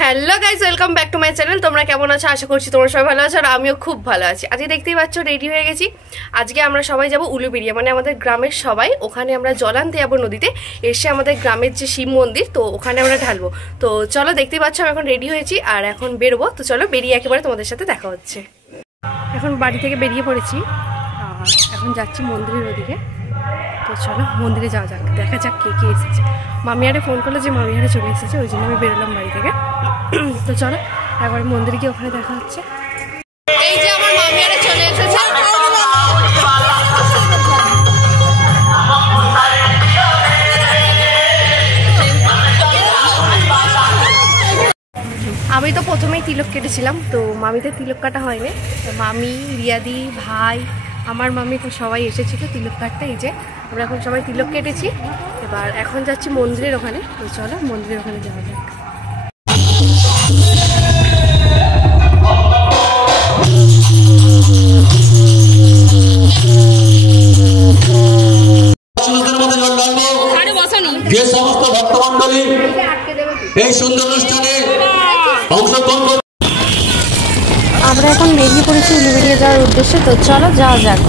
Hello guys, welcome back to my channel. তোমরা কেমন আছো? আশা করছি তোমরা সবাই ভালো আছো আর আমিও খুব ভালো আছি। আজকে দেখতেই পাচ্ছ রেডি হয়ে গেছি। আজকে আমরা সবাই যাব উলুবেড়িয়া, মানে আমাদের গ্রামের সবাই। ওখানে আমরা জল আনতে যাবো নদীতে, এসে আমাদের গ্রামের যে শিব মন্দির, তো ওখানে আমরা ঢালবো। তো চলো, দেখতেই পাচ্ছ আমি এখন রেডি হয়েছি আর এখন বেরোবো। তো চলো বেরিয়ে একেবারে তোমাদের সাথে দেখা হচ্ছে। এখন বাড়ি থেকে বেরিয়ে পড়েছি আর এখন যাচ্ছি মন্দিরের ওদিকে। তো চলো মন্দিরে যাওয়া যাক, দেখা যাক কে কে এসেছে। মামিয়ারে ফোন করলো যে মামিয়ারে চলে এসেছে, ওই জন্য আমি বেরোলাম বাড়ি থেকে। তো চলো একবার মন্দিরে গিয়ে ওখানে দেখা হচ্ছে। এই যে আমার মামিয়ারে চলে এসেছে। আমি তো প্রথমেই তিলক কেটেছিলাম, তো মামিতে তিলক কাটা হয়নি। তো মামি, রিয়াদি, ভাই, আমার মামি তো সবাই এসেছিল তিলক কাটতে। এই যে আমরা এখন সবাই তিলক কেটেছি, এবার এখন যাচ্ছি মন্দিরের ওখানে। তো চলো মন্দিরের ওখানে যাওয়া যাক। যে সমস্ত ভক্তমণ্ডলী এই সুন্দর অনুষ্ঠানে অংশগ্রহণ করবে। আমরা এখন বেরিয়ে পড়েছি উলুবেড়িয়া যাওয়ার উদ্দেশ্যে। তো চলো যাওয়া যাক।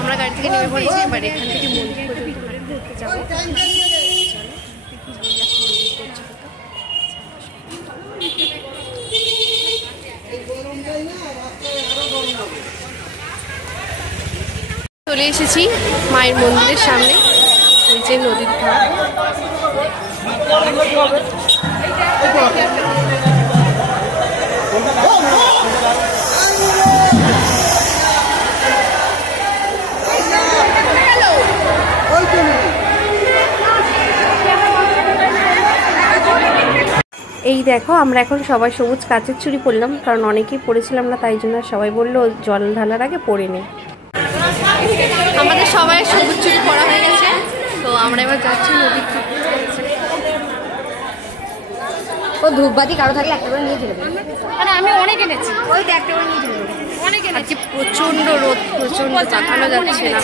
আমরা গাড়ি থেকে নেমে পড়েছি, এবার এখান থেকে মন্দির পর্যন্ত যাবো। চলে এসেছি মায়ের মন্দিরের সামনে। এই যে নদীর ঘাট। এই দেখো, আমরা এখন সবাই সবুজ কাচের চুড়ি পরলাম, কারণ অনেকেই পরেছিলাম না, তাই জন্য সবাই বললো জল ঢালার আগে পরে নে। আমাদের সবাই সবুজ চুড়ি পরা হয়ে গেছে, তো আমরা এবার যাচ্ছি নদীর ঘাটে। ও ধূপবাতি কারো থাকলে একটা করে নিয়ে চলে যাবে, মানে আমি অনেক এনেছি, ওই তো একটা করে নিয়ে চলে যাবে। অনেক আজকে প্রচণ্ড রোদ, প্রচণ্ড তাকানো যাচ্ছে না।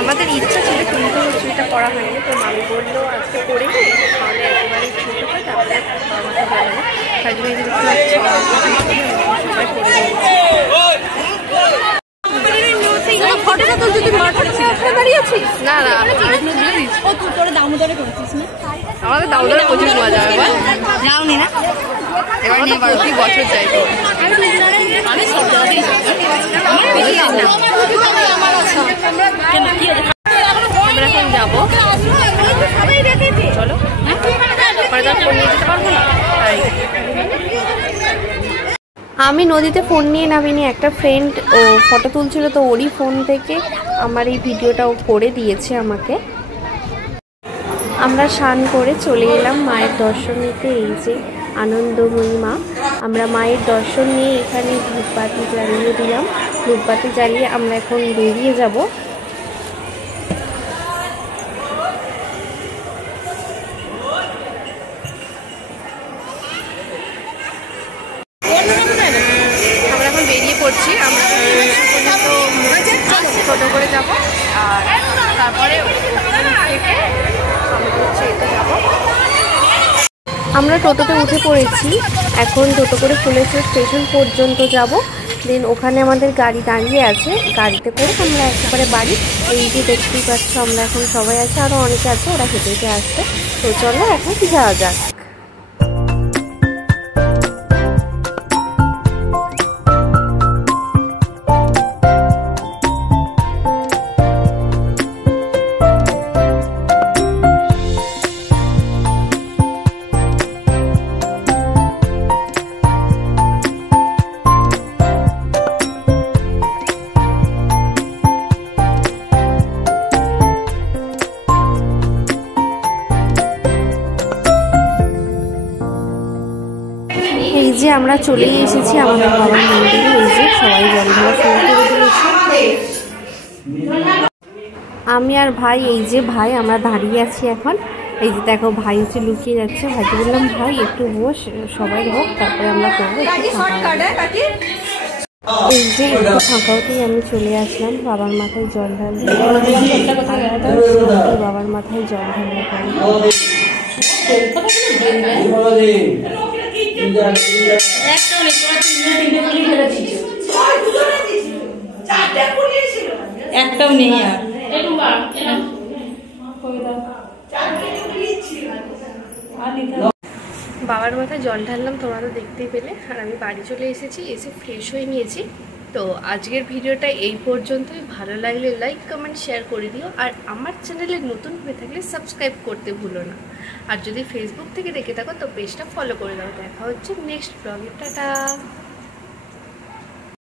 আমাদের ইচ্ছা ছিল কিন্তু চুড়িটা করা হয়নি, তো মামি বললো আজকে করে নি, তাহলে একেবারে ছোটো হয়, তারপরে আমাকে ভালো না, তাই জন্য সবাই করে নিয়েছি। না না, আমাদের দামোদরে প্রচুর মজা হবে। যাওনি না? এবার নিয়ে প্রতি বছর যাই। আমরা এখন যাবো, চলো ফোন নিয়ে যেতে পারবো না তাই। আমি নদীতে ফোন নিয়ে নামিনি, একটা ফ্রেন্ড ও ফটো তুলছিল, তো ওরই ফোন থেকে আমার এই ভিডিওটাও করে দিয়েছে আমাকে। আমরা স্নান করে চলে এলাম মায়ের দর্শন নিতে। এই যে আনন্দময়ী মা, আমরা মায়ের দর্শন নিয়ে এখানে ধূপবাতি জ্বালিয়ে দিলাম। ধূপবাতি জ্বালিয়ে আমরা এখন বেরিয়ে যাব। আমরা এখন বেরিয়ে পড়ছি, আমরা টোটো করে যাবো আর তারপরে ওখান থেকে আমরা টোটোতে উঠে পড়েছি, এখন টোটো করে ফুলেশ্বর স্টেশন পর্যন্ত যাব। দেন ওখানে আমাদের গাড়ি দাঁড়িয়ে আছে, গাড়িতে করে আমরা একেবারে বাড়ি। এই যে দেখতেই পাচ্ছ আমরা এখন সবাই আছে, আরও অনেকে আছে, ওরা হেঁটে হেঁটে আসছে। তো চলো এখন যাওয়া যাক। এই যে আমরা চলেই এসেছি আমাদের বাবার মন্দিরে। এই যে সবাই জল ঢালা শুরু করে দিয়েছে। আমি আর ভাই, এই যে ভাই আমরা দাঁড়িয়ে আছি এখন। এই যে দেখো ভাই হচ্ছে লুকিয়ে যাচ্ছে। ভাইকে বললাম ভাই একটু বস, সবাই হোক, তারপরে আমরা করবো। এই যে একটু ফাঁকা হতেই আমি চলে আসলাম বাবার মাথায় জল ঢালতে। বাবার মাথায় জল ঢালতে পারি। একটাও নেই আর বাবার মাথায় জল ঢাললাম, তোমরা তো দেখতেই পেলে। আর আমি বাড়ি চলে এসেছি, এসে ফ্রেশ হয়ে নিয়েছি। তো আজকের ভিডিওটা এই পর্যন্তই। ভালো লাগলে লাইক কমেন্ট শেয়ার করে দিও। আর আমার চ্যানেলে নতুন হয়ে থাকলে সাবস্ক্রাইব করতে ভুলো না। আর যদি ফেসবুক থেকে দেখে থাকো তো পেজটা ফলো করে দাও। দেখা হচ্ছে নেক্সট ব্লগে। টাটা।